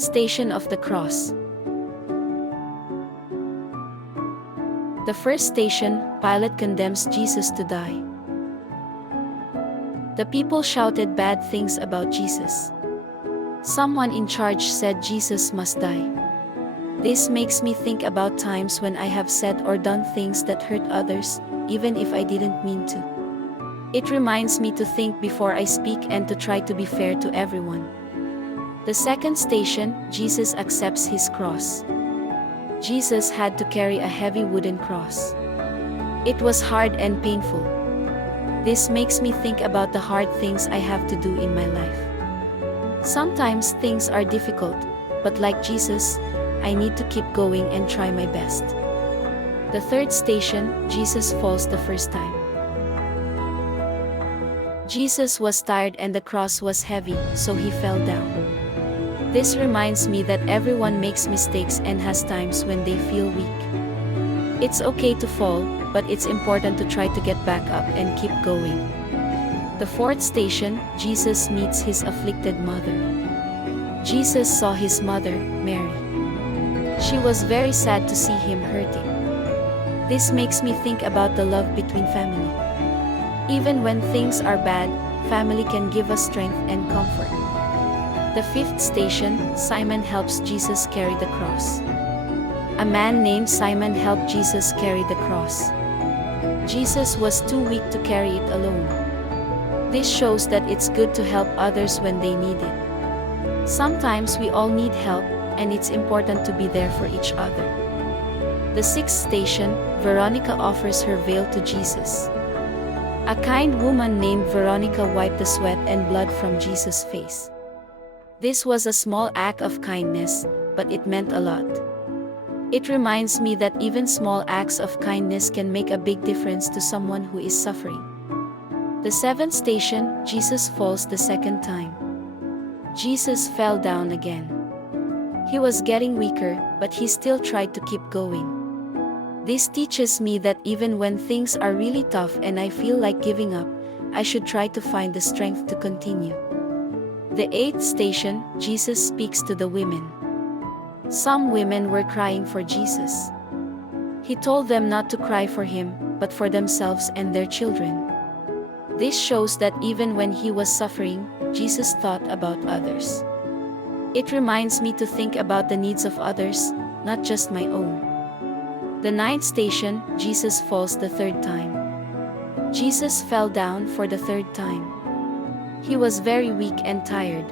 Station of the Cross. The first station, Pilate condemns Jesus to die. The people shouted bad things about Jesus. Someone in charge said Jesus must die. This makes me think about times when I have said or done things that hurt others, even if I didn't mean to. It reminds me to think before I speak and to try to be fair to everyone. The second station, Jesus accepts his cross. Jesus had to carry a heavy wooden cross. It was hard and painful. This makes me think about the hard things I have to do in my life. Sometimes things are difficult, but like Jesus, I need to keep going and try my best. The third station, Jesus falls the first time. Jesus was tired and the cross was heavy, so he fell down. This reminds me that everyone makes mistakes and has times when they feel weak. It's okay to fall, but it's important to try to get back up and keep going. The fourth station, Jesus meets his afflicted mother. Jesus saw his mother, Mary. She was very sad to see him hurting. This makes me think about the love between family. Even when things are bad, family can give us strength and comfort. The fifth station, Simon helps Jesus carry the cross. A man named Simon helped Jesus carry the cross. Jesus was too weak to carry it alone. This shows that it's good to help others when they need it. Sometimes we all need help, and it's important to be there for each other. The sixth station, Veronica offers her veil to Jesus. A kind woman named Veronica wiped the sweat and blood from Jesus' face. This was a small act of kindness, but it meant a lot. It reminds me that even small acts of kindness can make a big difference to someone who is suffering. The seventh station, Jesus falls the second time. Jesus fell down again. He was getting weaker, but he still tried to keep going. This teaches me that even when things are really tough and I feel like giving up, I should try to find the strength to continue. The eighth station, Jesus speaks to the women. Some women were crying for Jesus. He told them not to cry for him, but for themselves and their children. This shows that even when he was suffering, Jesus thought about others. It reminds me to think about the needs of others, not just my own. The ninth station, Jesus falls the third time. Jesus fell down for the third time. He was very weak and tired.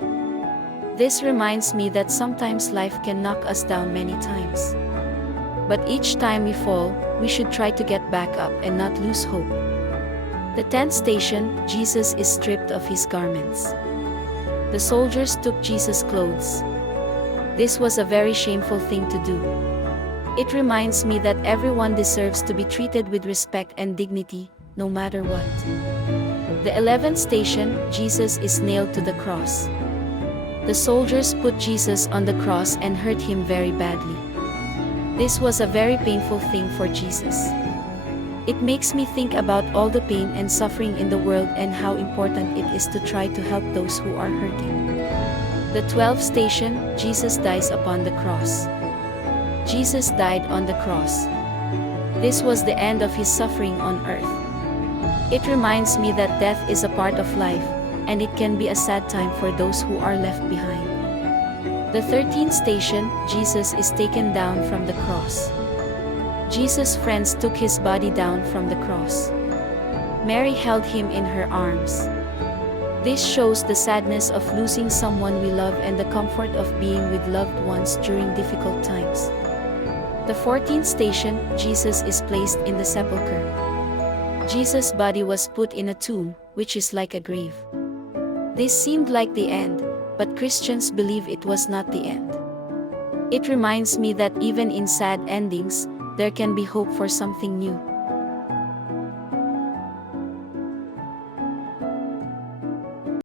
This reminds me that sometimes life can knock us down many times. But each time we fall, we should try to get back up and not lose hope. The 10th station, Jesus is stripped of his garments. The soldiers took Jesus' clothes. This was a very shameful thing to do. It reminds me that everyone deserves to be treated with respect and dignity, no matter what. The 11th station, Jesus is nailed to the cross. The soldiers put Jesus on the cross and hurt him very badly. This was a very painful thing for Jesus. It makes me think about all the pain and suffering in the world and how important it is to try to help those who are hurting. The 12th station, Jesus dies upon the cross. Jesus died on the cross. This was the end of his suffering on earth. It reminds me that death is a part of life, and it can be a sad time for those who are left behind. The 13th station, Jesus is taken down from the cross. Jesus' friends took his body down from the cross. Mary held him in her arms. This shows the sadness of losing someone we love and the comfort of being with loved ones during difficult times. The 14th station, Jesus is placed in the sepulchre. Jesus' body was put in a tomb, which is like a grave. This seemed like the end, but Christians believe it was not the end. It reminds me that even in sad endings, there can be hope for something new.